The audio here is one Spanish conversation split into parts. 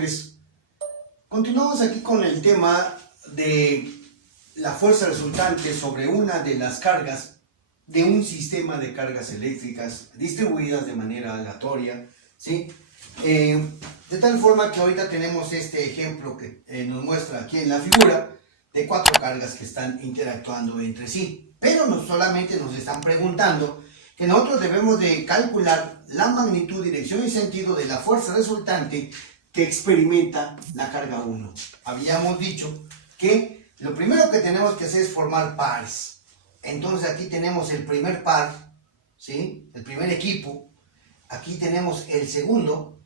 jóvenes, continuamos aquí con el tema de la fuerza resultante sobre una de las cargas de un sistema de cargas eléctricas distribuidas de manera aleatoria, ¿sí? De tal forma que ahorita tenemos este ejemplo que nos muestra aquí en la figura de 4 cargas que están interactuando entre sí, pero no solamente nos están preguntando que nosotros debemos de calcular la magnitud, dirección y sentido de la fuerza resultante que experimenta la carga 1. Habíamos dicho que lo primero que tenemos que hacer es formar pares. Entonces aquí tenemos el primer par, ¿sí? El primer equipo. Aquí tenemos el segundo.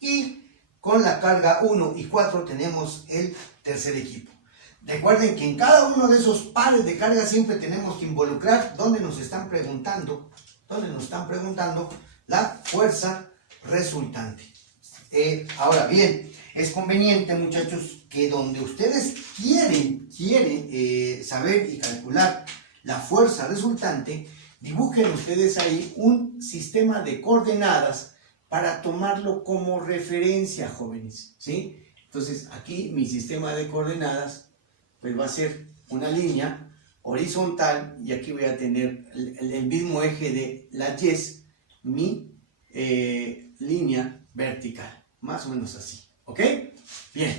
Y con la carga 1 y 4 tenemos el tercer equipo. Recuerden que en cada uno de esos pares de carga siempre tenemos que involucrar donde nos están preguntando la fuerza resultante. Ahora bien, es conveniente, muchachos, que donde ustedes quieren saber y calcular la fuerza resultante, dibujen ustedes ahí un sistema de coordenadas para tomarlo como referencia, jóvenes, ¿sí? Entonces, aquí mi sistema de coordenadas pues va a ser una línea horizontal, y aquí voy a tener el mismo eje de la Y, mi línea vertical, más o menos así, ¿ok? Bien,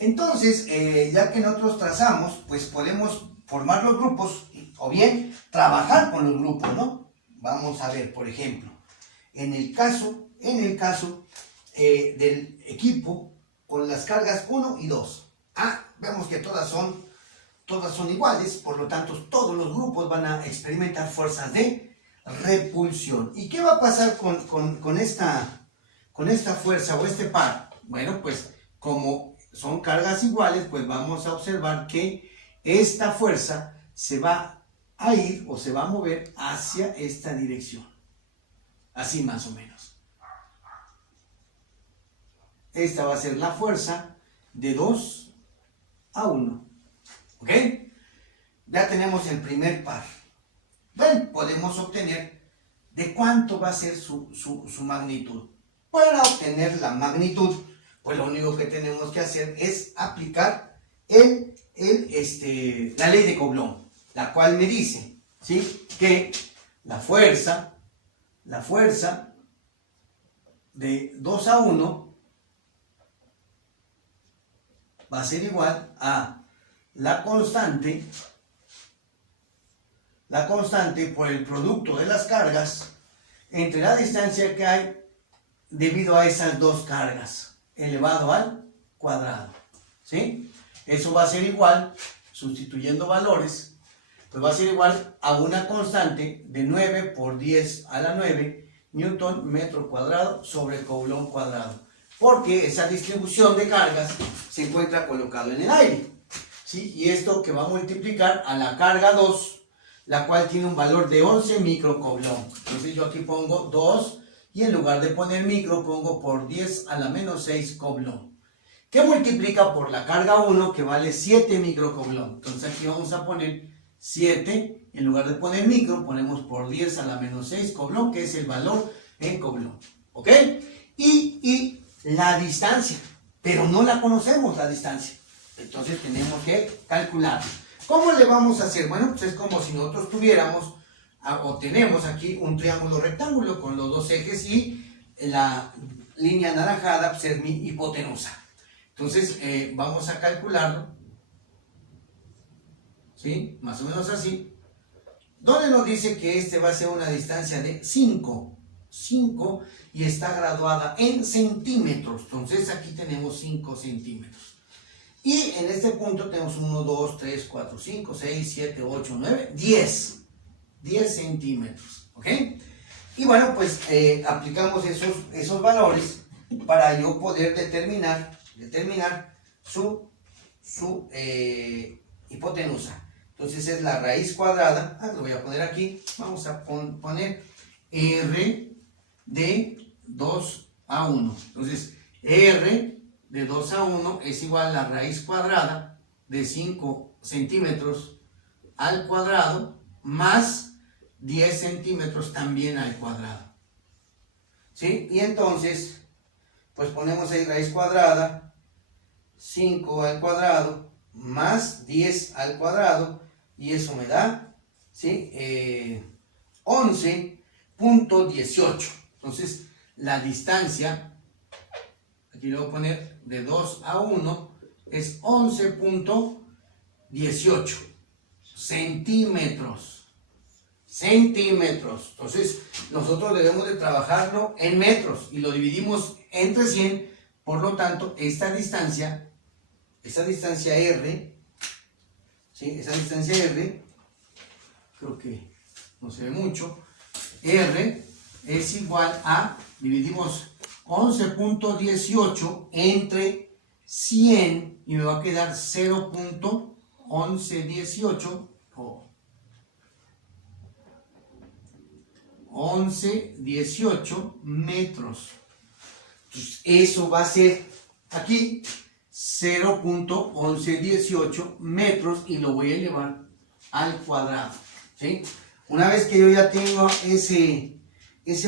entonces, ya que nosotros trazamos, pues podemos formar los grupos, o bien trabajar con los grupos, ¿no? Vamos a ver, por ejemplo, en el caso del equipo con las cargas 1 y 2. Vemos que todas son iguales, por lo tanto todos los grupos van a experimentar fuerzas de repulsión. ¿Y qué va a pasar con esta fuerza o este par? Bueno, pues como son cargas iguales, pues vamos a observar que esta fuerza se va a ir o se va a mover hacia esta dirección. Así más o menos. Esta va a ser la fuerza de 2 a 1. ¿Ok? Ya tenemos el primer par. Bueno, podemos obtener de cuánto va a ser su magnitud. Para obtener la magnitud, pues lo único que tenemos que hacer es aplicar la ley de Coulomb, la cual me dice, ¿sí?, que la fuerza de 2 a 1 va a ser igual a la constante por el producto de las cargas entre la distancia que hay debido a esas dos cargas elevado al cuadrado, ¿sí? Eso va a ser igual, sustituyendo valores, pues va a ser igual a una constante de 9 por 10 a la 9 newton metro cuadrado sobre Coulomb cuadrado, porque esa distribución de cargas se encuentra colocado en el aire, ¿sí? Y esto que va a multiplicar a la carga 2, la cual tiene un valor de 11 microcoulomb. Entonces yo aquí pongo 2 y en lugar de poner micro pongo por 10 a la menos 6 coulomb, que multiplica por la carga 1, que vale 7 microcoulomb. Entonces aquí vamos a poner 7, en lugar de poner micro ponemos por 10 a la menos 6 coulomb, que es el valor en coulomb, ¿ok? Y la distancia, pero no la conocemos la distancia, entonces tenemos que calcularla. ¿Cómo le vamos a hacer? Bueno, pues es como si nosotros tuviéramos o tenemos aquí un triángulo rectángulo con los dos ejes y la línea anaranjada pues es mi hipotenusa. Entonces vamos a calcularlo, ¿sí? Más o menos así. Donde nos dice que este va a ser una distancia de 5 y está graduada en centímetros. Entonces aquí tenemos 5 centímetros. Y en este punto tenemos 1, 2, 3, 4, 5, 6, 7, 8, 9, 10 centímetros, ¿ok? Y bueno, pues aplicamos esos valores para yo poder determinar su hipotenusa. Entonces es la raíz cuadrada, lo voy a poner aquí, vamos a poner R de 2 a 1. Entonces R de 2 a 1 es igual a la raíz cuadrada de 5 centímetros al cuadrado más 10 centímetros también al cuadrado, ¿sí? Y entonces pues ponemos ahí raíz cuadrada, 5 al cuadrado, más 10 al cuadrado, y eso me da, ¿sí? 11.18. Entonces, la distancia, aquí lo voy a poner de 2 a 1, es 11.18 centímetros. Entonces, nosotros debemos de trabajarlo en metros y lo dividimos entre 100. Por lo tanto, esta distancia R, ¿sí? Esa distancia R, creo que no se ve mucho, R es igual a, dividimos 11.18 entre 100 y me va a quedar 0.1118 o 11.18 metros. Entonces, eso va a ser aquí 0.1118 metros y lo voy a elevar al cuadrado, ¿sí? Una vez que yo ya tengo ese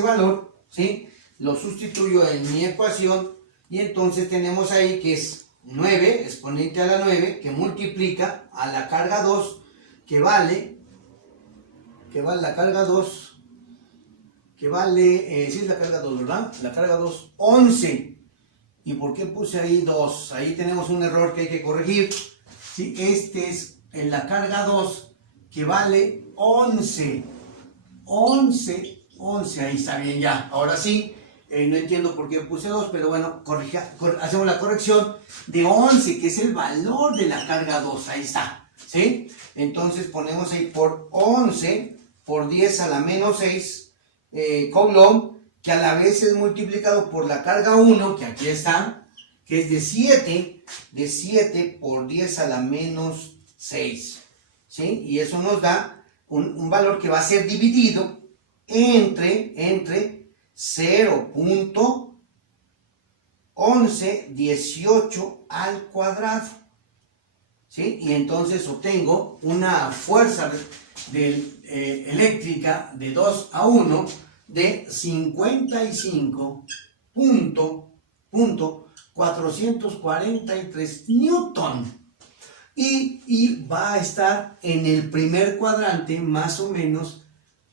valor, ¿sí? Lo sustituyo en mi ecuación y entonces tenemos ahí que es 9 exponente a la 9 que multiplica a la carga 2 que vale la carga 2 que vale, sí es la carga 2, ¿verdad? La carga 2, 11. ¿Y por qué puse ahí 2? Ahí tenemos un error que hay que corregir. ¿Sí? Este es en la carga 2 que vale 11. 11, ahí está bien ya. Ahora sí, no entiendo por qué puse 2, pero bueno, hacemos la corrección de 11, que es el valor de la carga 2. Ahí está, ¿sí? Entonces ponemos ahí por 11 por 10 a la menos 6, Coulomb, que a la vez es multiplicado por la carga 1, que aquí está, que es de 7 por 10 a la menos 6, ¿sí? Y eso nos da un valor que va a ser dividido entre 0.1118 al cuadrado, ¿sí? Y entonces obtengo una fuerza eléctrica de 2 a 1 de 55.443 Newton. Y va a estar en el primer cuadrante más o menos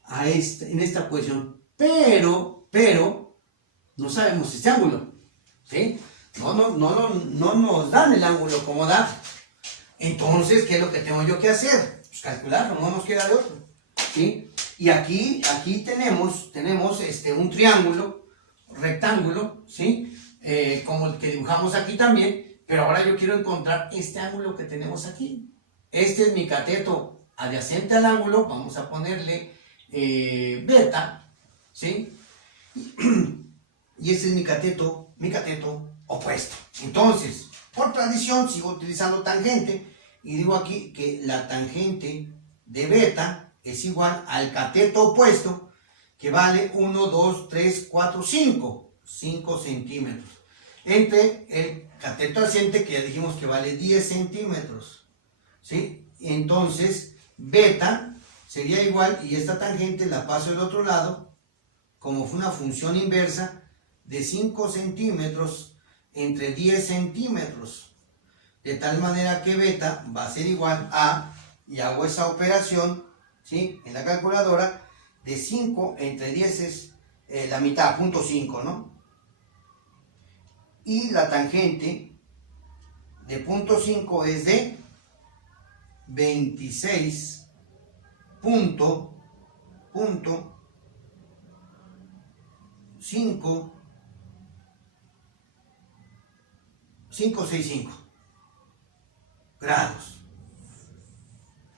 en esta posición. Pero no sabemos este ángulo, ¿sí? No nos dan el ángulo como da. Entonces, ¿qué es lo que tengo yo que hacer? Pues calcularlo, no nos queda de otro, ¿sí? Y aquí tenemos un triángulo, rectángulo, ¿sí? Como el que dibujamos aquí también, pero ahora yo quiero encontrar este ángulo que tenemos aquí. Este es mi cateto adyacente al ángulo, vamos a ponerle beta, ¿sí? Y este es mi cateto opuesto. Entonces, por tradición, sigo utilizando tangente y digo aquí que la tangente de beta es igual al cateto opuesto, que vale 1, 2, 3, 4, 5 centímetros, entre el cateto adyacente, que ya dijimos que vale 10 centímetros, ¿sí? Entonces, beta sería igual, y esta tangente la paso al otro lado, como fue una función inversa, de 5 centímetros entre 10 centímetros, de tal manera que beta va a ser igual a, y hago esa operación, ¿sí? En la calculadora, de 5 entre 10 es la mitad, 0.5, ¿no? Y la tangente de 0.5 es de 26.565 grados.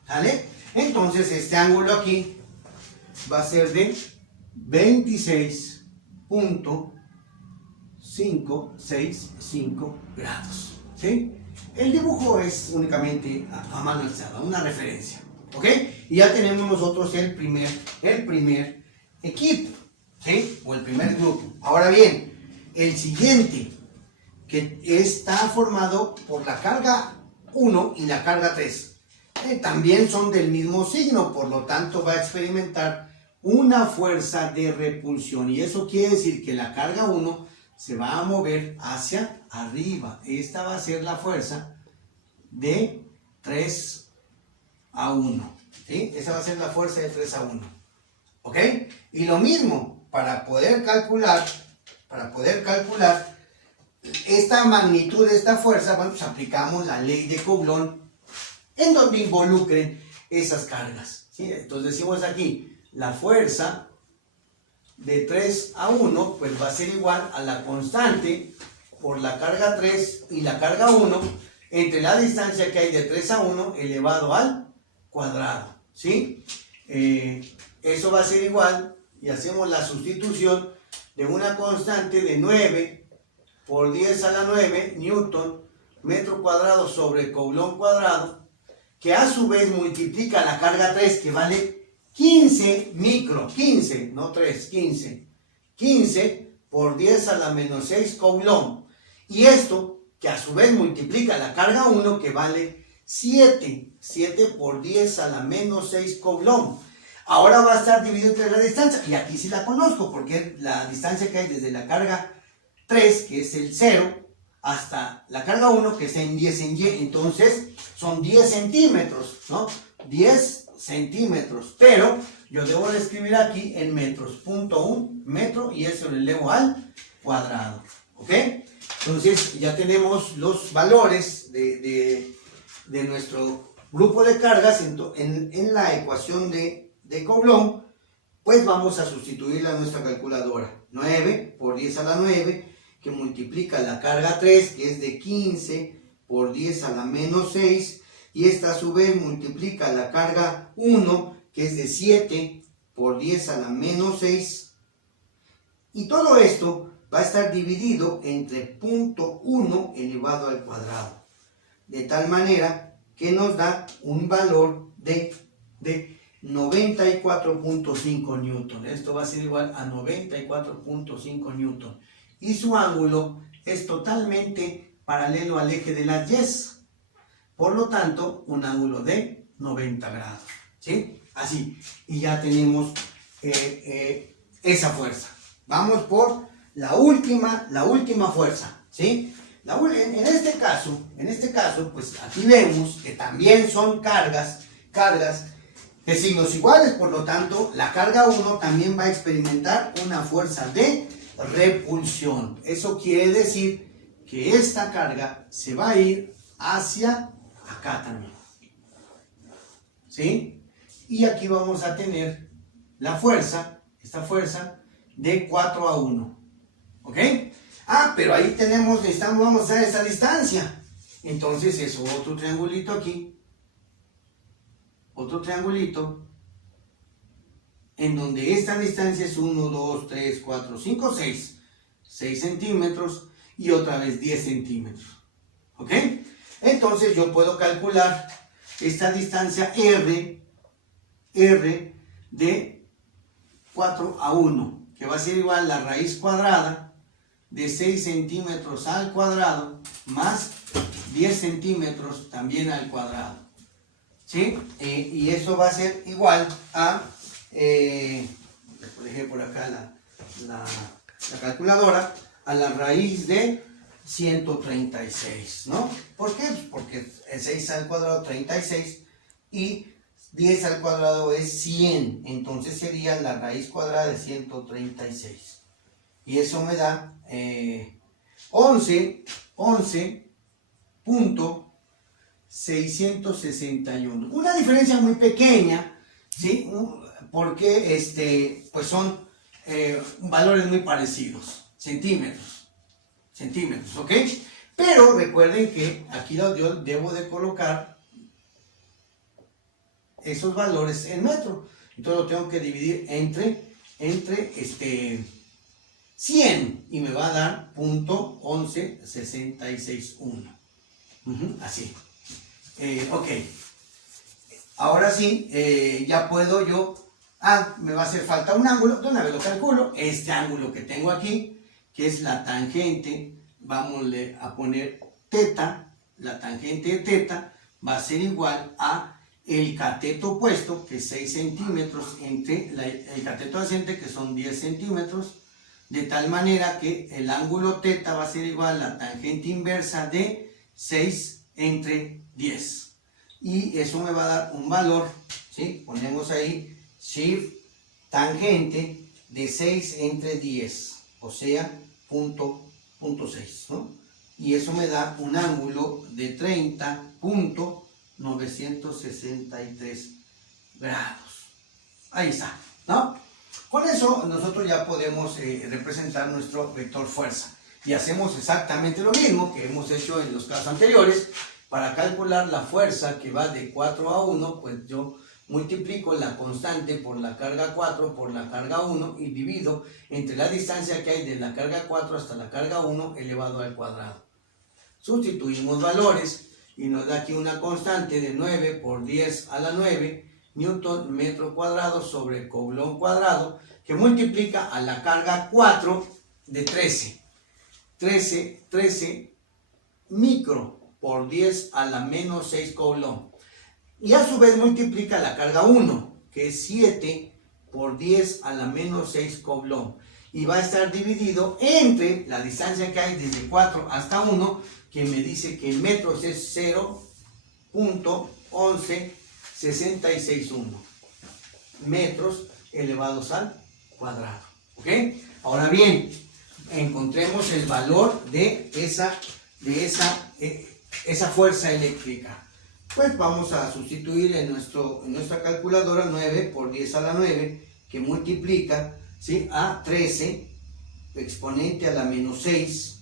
¿Sale? Entonces este ángulo aquí va a ser de 26.565 grados, ¿sí? El dibujo es únicamente a mano alzada, una referencia, ¿ok? Y ya tenemos nosotros el primer equipo, ¿sí? O el primer grupo. Ahora bien, el siguiente, que está formado por la carga 1 y la carga 3. También son del mismo signo, por lo tanto va a experimentar una fuerza de repulsión, y eso quiere decir que la carga 1 se va a mover hacia arriba. Esta va a ser la fuerza de 3 a 1. ¿Sí? Esa va a ser la fuerza de 3 a 1. ¿Ok? Y lo mismo, para poder calcular esta magnitud de esta fuerza, bueno, pues aplicamos la ley de Coulomb en donde involucren esas cargas. ¿Sí? Entonces decimos aquí, la fuerza de 3 a 1, pues va a ser igual a la constante por la carga 3 y la carga 1 entre la distancia que hay de 3 a 1 elevado al cuadrado. ¿Sí? Eso va a ser igual, y hacemos la sustitución de una constante de 9 por 10 a la 9 newton metro cuadrado sobre Coulomb cuadrado, que a su vez multiplica la carga 3, que vale 15 micro, 15, no 3, 15 por 10 a la menos 6 Coulomb, y esto que a su vez multiplica la carga 1, que vale 7 por 10 a la menos 6 Coulomb. Ahora va a estar dividido entre la distancia, y aquí sí la conozco, porque la distancia que hay desde la carga 3, que es el 0, hasta la carga 1, que es en 10 en Y, entonces son 10 centímetros, ¿no? 10 centímetros, pero yo debo de escribir aquí en metros, 0.1 metro, y eso lo elevo al cuadrado, ¿ok? Entonces ya tenemos los valores de nuestro grupo de cargas en la ecuación de Coulomb. Pues vamos a sustituirla a nuestra calculadora. 9 por 10 a la 9, que multiplica la carga 3, que es de 15 por 10 a la menos 6, y esta a su vez multiplica la carga 1, que es de 7 por 10 a la menos 6, y todo esto va a estar dividido entre 0.1 elevado al cuadrado, de tal manera que nos da un valor de 94.5 newton. Esto va a ser igual a 94.5 newton. Y su ángulo es totalmente paralelo al eje de las Y. Por lo tanto, un ángulo de 90 grados. ¿Sí? Así. Y ya tenemos esa fuerza. Vamos por la última fuerza. ¿Sí? En este caso, pues aquí vemos que también son cargas de signos iguales, por lo tanto, la carga 1 también va a experimentar una fuerza de repulsión. Eso quiere decir que esta carga se va a ir hacia acá también. ¿Sí? Y aquí vamos a tener la fuerza, esta fuerza de 4 a 1. ¿Ok? Ah, pero ahí vamos a esa distancia. Entonces es otro triangulito aquí. Otro triangulito en donde esta distancia es 1, 2, 3, 4, 5, 6 centímetros, y otra vez 10 centímetros. ¿Ok? Entonces yo puedo calcular esta distancia R de 4 a 1, que va a ser igual a la raíz cuadrada de 6 centímetros al cuadrado más 10 centímetros también al cuadrado. ¿Sí? Y eso va a ser igual a, dejé por acá la calculadora, a la raíz de 136, ¿no? ¿Por qué? Porque 6 al cuadrado 36 y 10 al cuadrado es 100, entonces sería la raíz cuadrada de 136. Y eso me da 11.661. Una diferencia muy pequeña, ¿sí? Porque pues son valores muy parecidos, centímetros, ¿ok? Pero recuerden que aquí yo debo de colocar esos valores en metro. Entonces lo tengo que dividir entre 100 y me va a dar .11661. Así. Ok. Ahora sí, ya puedo yo. Me va a hacer falta un ángulo. De una vez lo calculo. Este ángulo que tengo aquí, que es la tangente, vamos a poner teta. La tangente de teta va a ser igual a el cateto opuesto, que es 6 centímetros, entre el cateto adyacente, que son 10 centímetros, de tal manera que el ángulo θ va a ser igual a la tangente inversa de 6 entre 10. Y eso me va a dar un valor, ¿sí? Ponemos ahí shift tangente de 6 entre 10, o sea, punto 6, ¿no? Y eso me da un ángulo de 30.963 grados. Ahí está, ¿no? Con eso nosotros ya podemos representar nuestro vector fuerza. Y hacemos exactamente lo mismo que hemos hecho en los casos anteriores. Para calcular la fuerza que va de 4 a 1, pues yo multiplico la constante por la carga 4 por la carga 1 y divido entre la distancia que hay de la carga 4 hasta la carga 1 elevado al cuadrado. Sustituimos valores y nos da aquí una constante de 9 por 10 a la 9 newton metro cuadrado sobre coulomb cuadrado, que multiplica a la carga 4 de 13 micro por 10 a la menos 6 coulomb. Y a su vez multiplica la carga 1, que es 7 por 10 a la menos 6 coulomb. Y va a estar dividido entre la distancia que hay desde 4 hasta 1, que me dice que en metros es 0.11661 metros elevados al cuadrado. ¿Ok? Ahora bien, encontremos el valor de esa fuerza eléctrica. Pues vamos a sustituir en nuestra calculadora 9 por 10 a la 9, que multiplica, ¿sí?, a 13 exponente a la menos 6,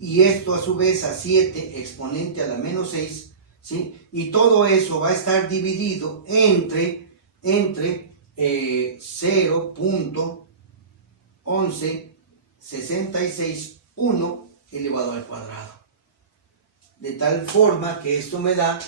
y esto a su vez a 7 exponente a la menos 6, ¿sí? Y todo eso va a estar dividido entre 0.11661 elevado al cuadrado. De tal forma que esto me da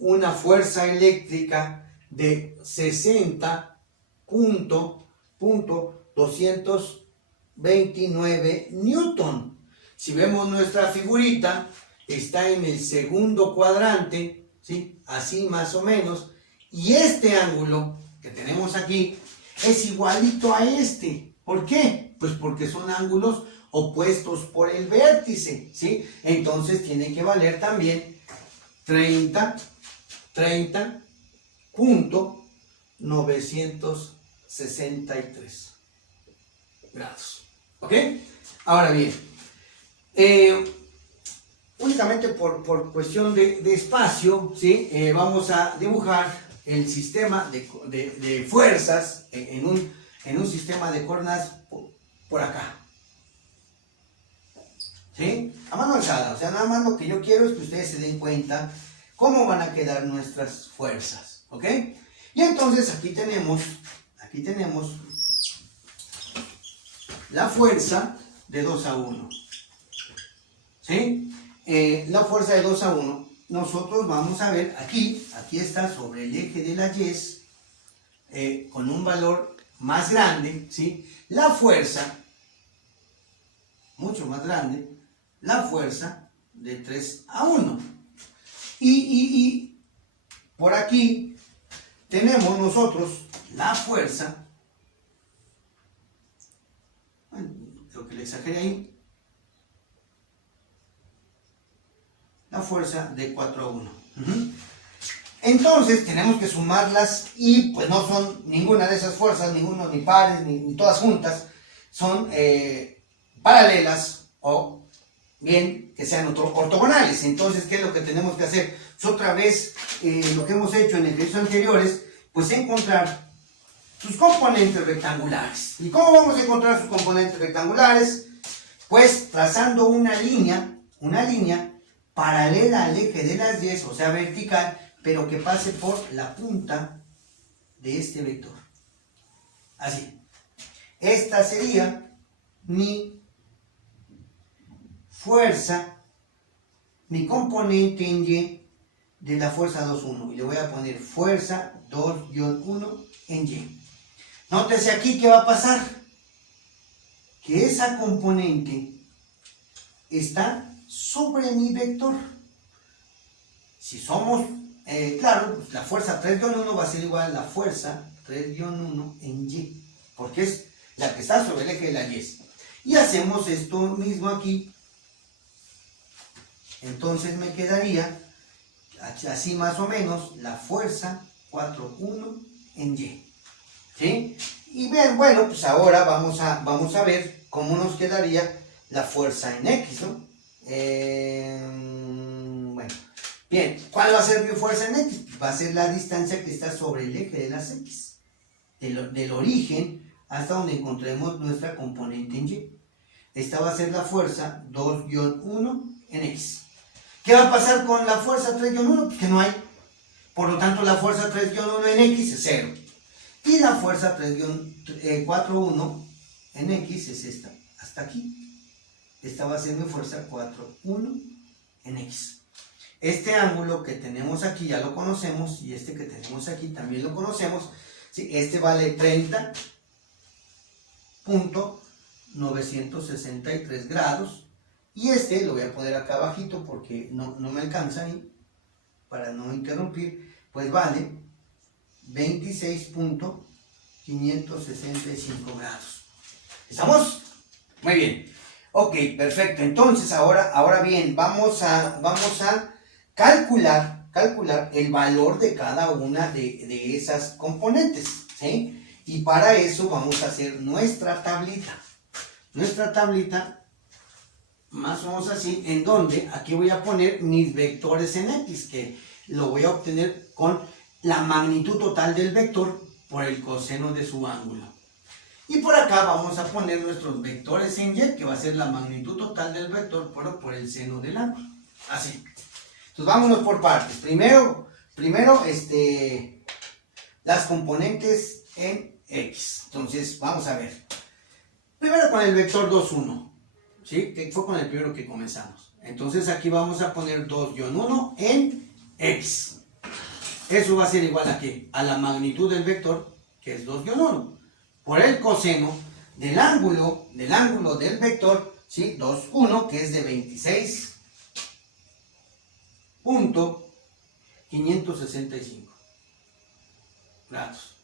una fuerza eléctrica de 60.229 newton. Si vemos nuestra figurita, está en el segundo cuadrante, ¿sí? Así más o menos. Y este ángulo que tenemos aquí es igualito a este. ¿Por qué? Pues porque son ángulos opuestos por el vértice, ¿sí? Entonces tiene que valer también 30.963 grados. ¿Ok? Ahora bien, únicamente por cuestión de espacio, ¿sí? Vamos a dibujar el sistema de fuerzas en un sistema de coordenadas por acá, ¿sí? A mano alzada. O sea, nada más lo que yo quiero es que ustedes se den cuenta cómo van a quedar nuestras fuerzas, ¿ok? Y entonces aquí tenemos la fuerza de 2 a 1, ¿sí? La fuerza de 2 a 1, nosotros vamos a ver aquí está sobre el eje de la Y, con un valor más grande, ¿sí? La fuerza, mucho más grande, la fuerza de 3 a 1. Y por aquí tenemos nosotros la fuerza, bueno, creo que le exageré ahí, la fuerza de 4 a 1. Entonces tenemos que sumarlas y pues no son ninguna de esas fuerzas, ni pares, ni todas juntas, son paralelas o bien que sean ortogonales. Entonces, ¿qué es lo que tenemos que hacer? Pues otra vez, lo que hemos hecho en ejercicios anteriores, pues encontrar sus componentes rectangulares. ¿Y cómo vamos a encontrar sus componentes rectangulares? Pues trazando una línea paralela al eje de las Y, o sea vertical, pero que pase por la punta de este vector. Así. Esta sería mi fuerza, mi componente en Y de la fuerza 2,1. Y le voy a poner fuerza 2-1 en Y. Nótese aquí qué va a pasar. Que esa componente está sobre mi vector. Si somos, claro, pues la fuerza 3-1 va a ser igual a la fuerza 3-1 en Y, porque es la que está sobre el eje de la Y. Y hacemos esto mismo aquí. Entonces me quedaría, así más o menos, la fuerza 4,1 en Y. ¿Sí? Y bien, bueno, pues ahora vamos a ver cómo nos quedaría la fuerza en X, ¿no? Bueno, bien, ¿cuál va a ser mi fuerza en X? Va a ser la distancia que está sobre el eje de las X, del origen hasta donde encontremos nuestra componente en Y. Esta va a ser la fuerza 2-1 en X. ¿Qué va a pasar con la fuerza 3-1? Pues que no hay. Por lo tanto, la fuerza 3-1 en X es 0. Y la fuerza 4,1 en X es esta, hasta aquí. Esta va a ser mi fuerza 4,1 en X. Este ángulo que tenemos aquí ya lo conocemos, y este que tenemos aquí también lo conocemos. ¿Sí? Este vale 30.963 grados. Y este lo voy a poner acá abajito porque no me alcanza ahí, para no interrumpir, pues vale 26.565 grados. ¿Estamos? Muy bien. Ok, perfecto. Entonces, ahora bien, vamos a calcular el valor de cada una de esas componentes, ¿sí? Y para eso vamos a hacer nuestra tablita. Nuestra tablita, más o menos así, en donde aquí voy a poner mis vectores en X, que lo voy a obtener con la magnitud total del vector por el coseno de su ángulo. Y por acá vamos a poner nuestros vectores en Y, que va a ser la magnitud total del vector por el seno del ángulo. Así. Entonces vámonos por partes. Primero las componentes en X. Entonces vamos a ver. Primero con el vector 2,1. ¿Sí? Que fue con el primero que comenzamos. Entonces aquí vamos a poner 2-1 en X. Eso va a ser igual a ¿qué? A la magnitud del vector, que es 2-1, por el coseno del ángulo del vector, ¿sí? 2,1, que es de 26.565 grados.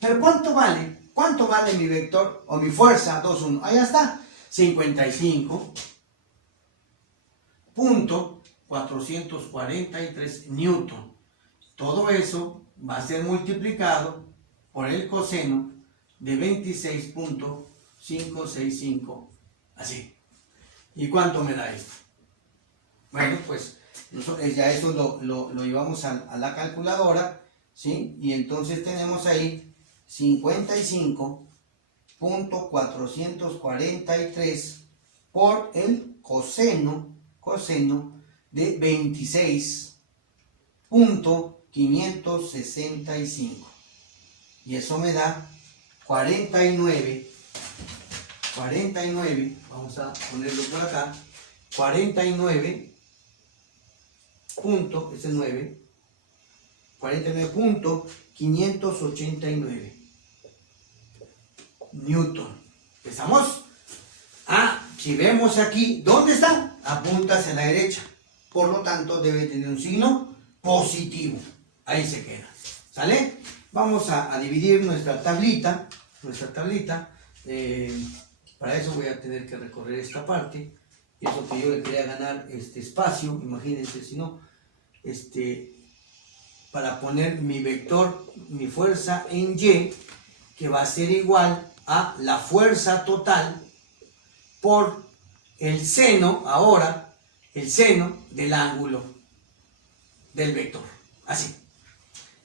Pero ¿cuánto vale? ¿Cuánto vale mi vector o mi fuerza 2,1? Ahí está. 55.443 newton. Todo eso va a ser multiplicado por el coseno de 26.565. Así. ¿Y cuánto me da esto? Bueno, pues ya eso lo llevamos a la calculadora, ¿sí? Y entonces tenemos ahí 55.443 por el coseno de 26.565. Y eso me da 49, vamos a ponerlo por acá, 49.589 newton. ¿Empezamos? Si vemos aquí, ¿dónde está? Apunta hacia la derecha. Por lo tanto, debe tener un signo positivo. Ahí se queda. ¿Sale? Vamos a dividir nuestra tablita. Para eso voy a tener que recorrer esta parte. Y eso que yo le quería ganar espacio. Imagínense, si no, para poner mi vector, mi fuerza en Y, que va a ser igual a la fuerza total por el seno, ahora, el seno del ángulo del vector. Así.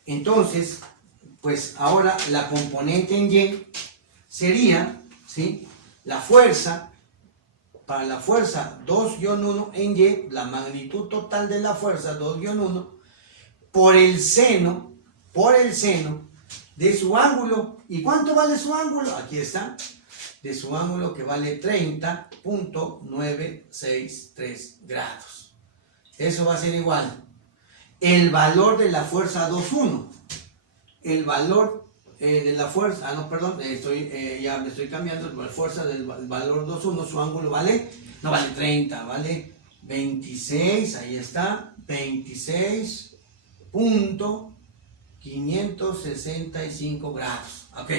Entonces, pues ahora la componente en Y sería, ¿sí? La fuerza, para la fuerza 2-1 en Y, la magnitud total de la fuerza 2-1, por el seno de su ángulo. ¿Y cuánto vale su ángulo? Aquí está. De su ángulo, que vale 30.963 grados. Eso va a ser igual. El valor de la fuerza 2,1. El valor de la fuerza, ya me estoy cambiando. La fuerza del valor 2,1, su ángulo vale, no vale 30, vale 26, ahí está, 26.565 grados. Ok.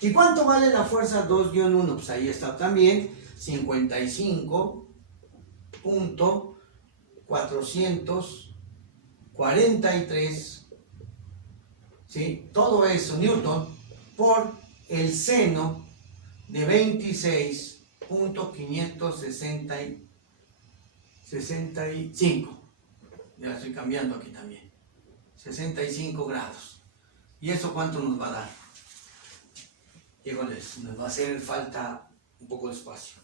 ¿Y cuánto vale la fuerza 2-1? Pues ahí está también, 55.443, ¿sí? Todo eso, Newton, por el seno de 26.565. Ya estoy cambiando aquí también. 65 grados. ¿Y eso cuánto nos va a dar? Híjoles, nos va a hacer falta un poco de espacio.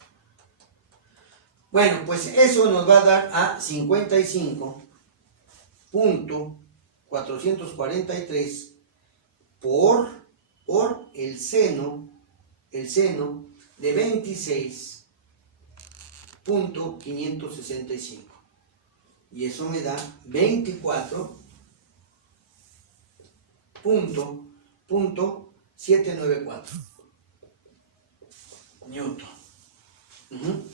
Bueno, pues eso nos va a dar a 55.443 por el seno de 26.565. Y eso me da 24.794 Newton.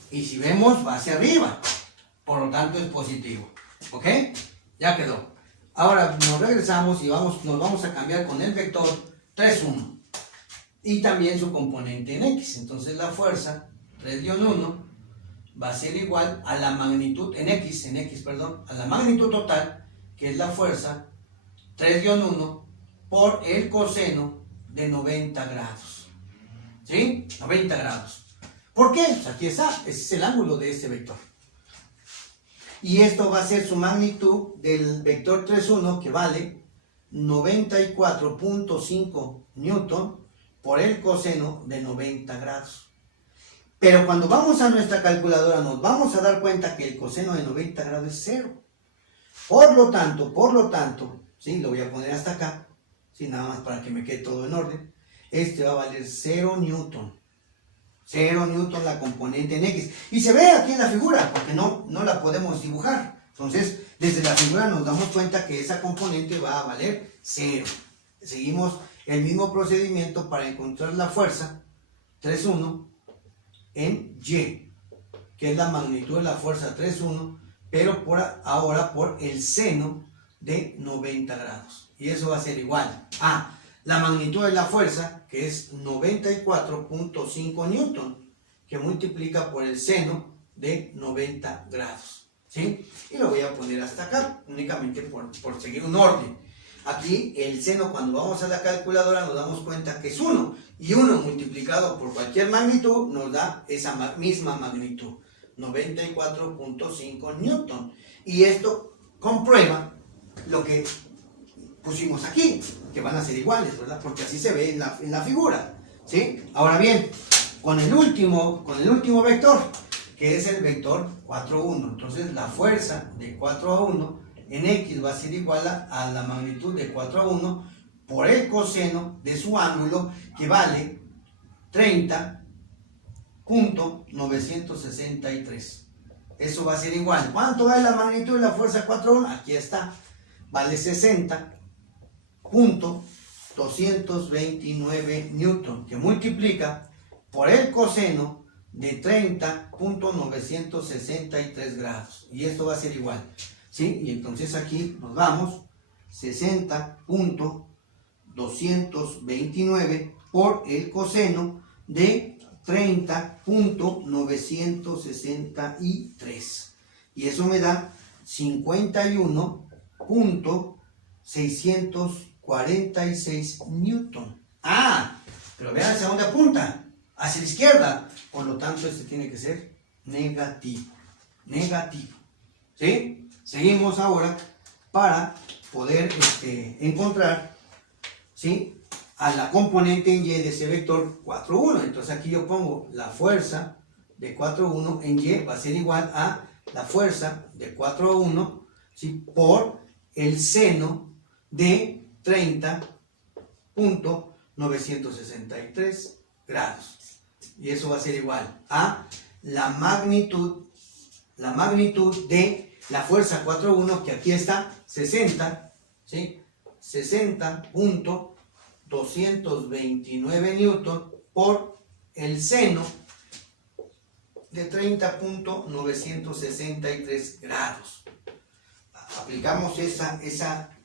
Y si vemos, va hacia arriba, por lo tanto es positivo. ¿Ok? Ya quedó. Ahora nos regresamos y nos vamos a cambiar con el vector 3,1 y también su componente en X. Entonces la fuerza 3-1 va a ser igual a la magnitud en X, a la magnitud total, que es la fuerza 3-1 por el coseno de 90 grados. ¿Sí? 90 grados. ¿Por qué? Pues aquí está, ese es el ángulo de este vector. Y esto va a ser su magnitud del vector 3,1, que vale 94.5 Newton por el coseno de 90 grados. Pero cuando vamos a nuestra calculadora nos vamos a dar cuenta que el coseno de 90 grados es 0. Por lo tanto, ¿sí? Lo voy a poner hasta acá, ¿sí? Nada más para que me quede todo en orden. Este va a valer 0 Newton. 0 Newton la componente en X. Y se ve aquí en la figura, porque no la podemos dibujar. Entonces, desde la figura nos damos cuenta que esa componente va a valer 0. Seguimos el mismo procedimiento para encontrar la fuerza 3,1 en Y, que es la magnitud de la fuerza 3,1, pero ahora por el seno de 90 grados. Y eso va a ser igual a la magnitud de la fuerza, que es 94.5 Newton, que multiplica por el seno de 90 grados. ¿Sí? Y lo voy a poner hasta acá, únicamente por seguir un orden. Aquí el seno, cuando vamos a la calculadora, nos damos cuenta que es 1. Y 1 multiplicado por cualquier magnitud nos da esa misma magnitud, 94.5 Newton. Y esto comprueba lo que pusimos aquí, que van a ser iguales, ¿verdad? Porque así se ve en la figura, ¿sí? Ahora bien, con el último vector, que es el vector 4,1. Entonces la fuerza de 4-1 en X va a ser igual a la magnitud de 4-1 por el coseno de su ángulo, que vale 30.963. Eso va a ser igual. ¿Cuánto vale la magnitud de la fuerza 4-1? Aquí está. Vale 60.229 Newton, que multiplica por el coseno de 30.963 grados. Y esto va a ser igual. ¿Sí? Y entonces aquí nos vamos, 60.229 por el coseno de 30.963. Y eso me da 51.646 Newton. Pero vean hacia dónde apunta, hacia la izquierda. Por lo tanto, este tiene que ser negativo. ¿Sí? Seguimos ahora para poder encontrar, ¿sí?, a la componente en Y de ese vector 4,1. Entonces aquí yo pongo la fuerza de 4,1 en Y, va a ser igual a la fuerza de 4,1, ¿sí?, por el seno de 30.963 grados. Y eso va a ser igual a la magnitud de la fuerza 4,1, que aquí está 60, ¿sí?, 60.229 Newton por el seno de 30.963 grados. Aplicamos esa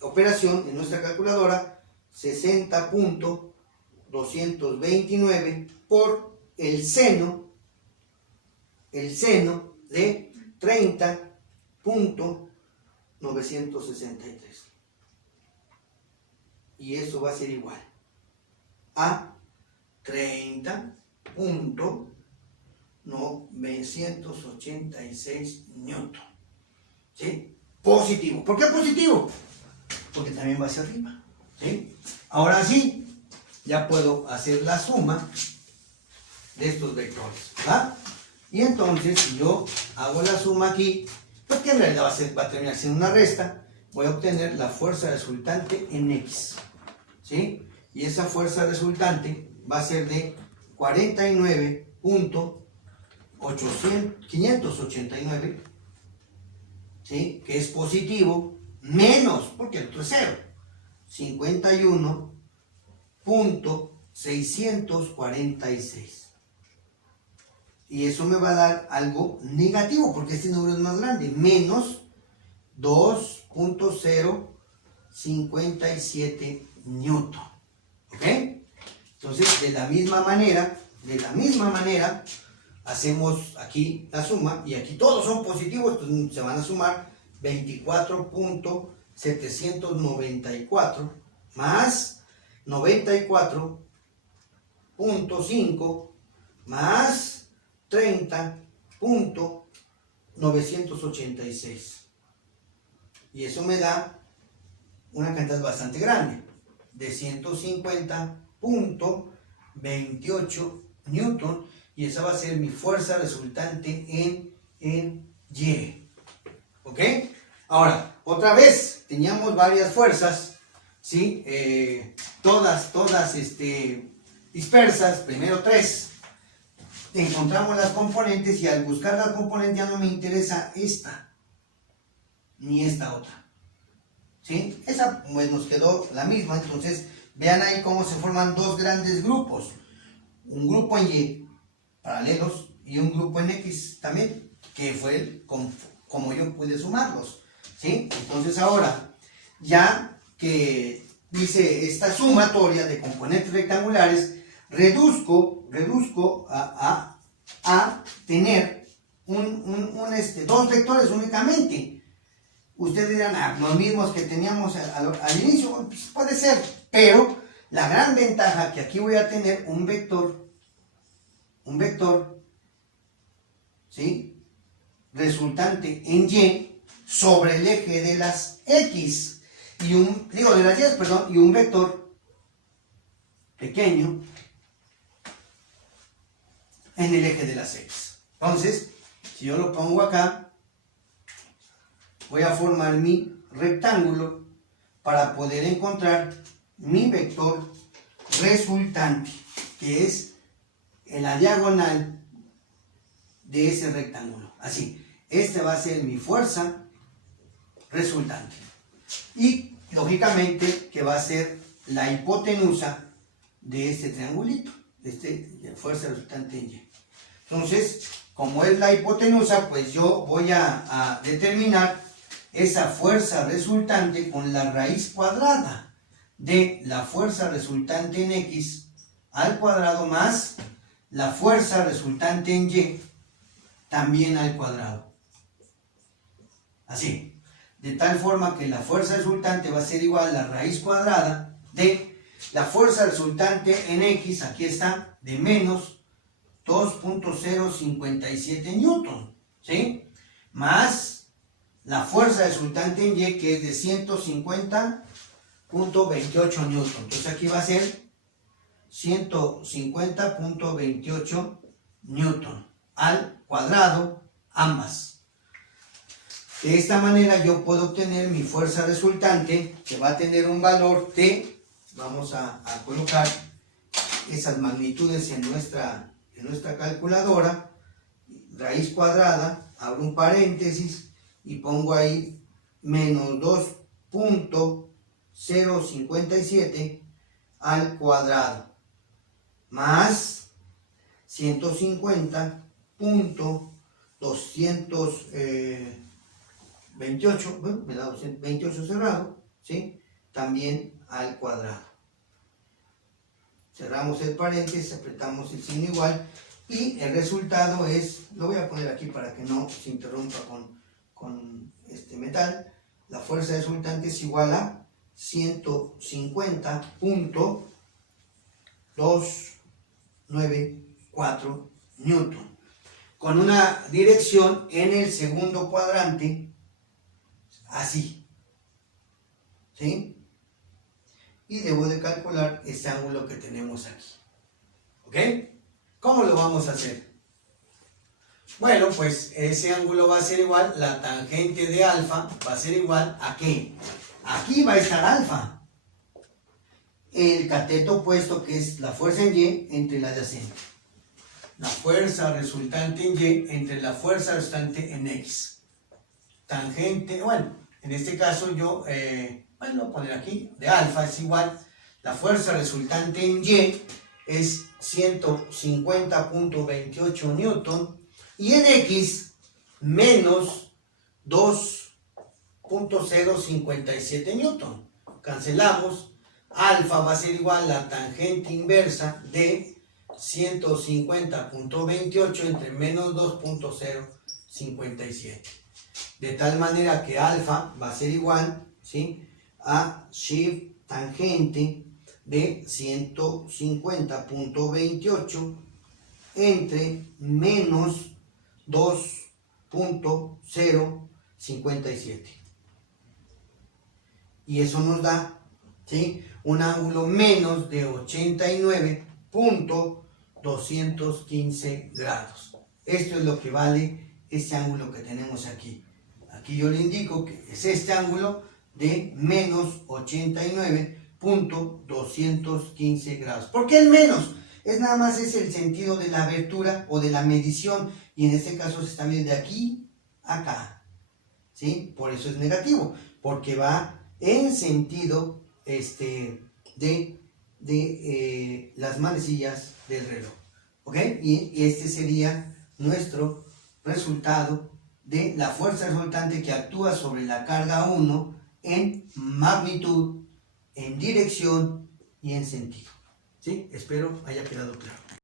operación en nuestra calculadora, 60.229 229 por el seno de 30.963. Y eso va a ser igual a 30.986 newton. ¿Sí? Positivo. ¿Por qué positivo? Porque también va hacia arriba. ¿Sí? Ahora sí, ya puedo hacer la suma de estos vectores. ¿Va? Y entonces, si yo hago la suma aquí, pues que en realidad va a terminar siendo una resta, voy a obtener la fuerza resultante en X. ¿Sí? Y esa fuerza resultante va a ser de 49.589, ¿sí? Que es positivo, menos, porque el otro es 0, 51.646. Y eso me va a dar algo negativo, porque este número es más grande, menos 2.057 newton. ¿Ok? Entonces, de la misma manera, hacemos aquí la suma, y aquí todos son positivos, entonces se van a sumar 24.794 más 94.5 más 30.986. Y eso me da una cantidad bastante grande, de 150.28 newton, y esa va a ser mi fuerza resultante en Y. ¿Ok? Ahora, otra vez, teníamos varias fuerzas, ¿sí? Todas dispersas, primero 3. Encontramos las componentes, y al buscar la componente ya no me interesa esta, ni esta otra. ¿Sí? Esa pues nos quedó la misma. Entonces vean ahí cómo se forman dos grandes grupos, un grupo en Y paralelos y un grupo en X también, que fue como yo pude sumarlos. ¿Sí? Entonces ahora, ya que hice esta sumatoria de componentes rectangulares, reduzco a tener dos vectores únicamente. Ustedes dirán, los mismos que teníamos al inicio, pues puede ser, pero la gran ventaja que aquí voy a tener un vector, ¿sí? Resultante en Y sobre el eje de las X, y un vector pequeño en el eje de las X. Entonces, si yo lo pongo acá, voy a formar mi rectángulo para poder encontrar mi vector resultante, que es en la diagonal de ese rectángulo. Así, esta va a ser mi fuerza resultante. Y lógicamente que va a ser la hipotenusa de este triangulito, de fuerza resultante en Y. Entonces, como es la hipotenusa, pues yo voy a determinar esa fuerza resultante con la raíz cuadrada de la fuerza resultante en X al cuadrado más la fuerza resultante en Y también al cuadrado. Así, de tal forma que la fuerza resultante va a ser igual a la raíz cuadrada de la fuerza resultante en X, aquí está, de menos 2.057 newton, ¿sí? Más la fuerza resultante en Y, que es de 150.28 newton. Entonces aquí va a ser 150.28 newton al cuadrado, ambas. De esta manera yo puedo obtener mi fuerza resultante, que va a tener un valor de, vamos a colocar esas magnitudes en nuestra calculadora, raíz cuadrada, abro un paréntesis, y pongo ahí menos 2.057 al cuadrado más 150.228, bueno, me da 228 cerrado, ¿sí? También al cuadrado. cerramos el paréntesis, apretamos el signo igual y el resultado es, lo voy a poner aquí para que no se interrumpa con este metal, la fuerza resultante es igual a 150.294 newton, con una dirección en el segundo cuadrante, así, ¿sí? Y debo de calcular este ángulo que tenemos aquí, ¿ok? ¿Cómo lo vamos a hacer? Bueno, pues ese ángulo va a ser igual, la tangente de alfa va a ser igual a ¿qué? Aquí va a estar alfa, el cateto opuesto que es la fuerza en Y entre la adyacente. La fuerza resultante en Y entre la fuerza resultante en X. Tangente, bueno, en este caso yo, bueno, lo voy a poner aquí, de alfa es igual, la fuerza resultante en Y es 150.28 newton y en X menos 2.057 newton. Cancelamos, alfa va a ser igual a la tangente inversa de 150.28 entre menos 2.057. De tal manera que alfa va a ser igual, ¿sí?, a shift tangente de 150.28 entre menos 2.057. Y eso nos da, ¿sí?, un ángulo menos de 89.215 grados. Esto es lo que vale este ángulo que tenemos aquí. Aquí yo le indico que es este ángulo de menos 89.215 grados. ¿Por qué el menos? Es nada más es el sentido de la abertura o de la medición, y en este caso se está midiendo de aquí a acá, ¿sí? Por eso es negativo, porque va en sentido de las manecillas del reloj, ¿ok? Y este sería nuestro resultado de la fuerza resultante que actúa sobre la carga 1 en magnitud, en dirección y en sentido, ¿sí? Espero haya quedado claro.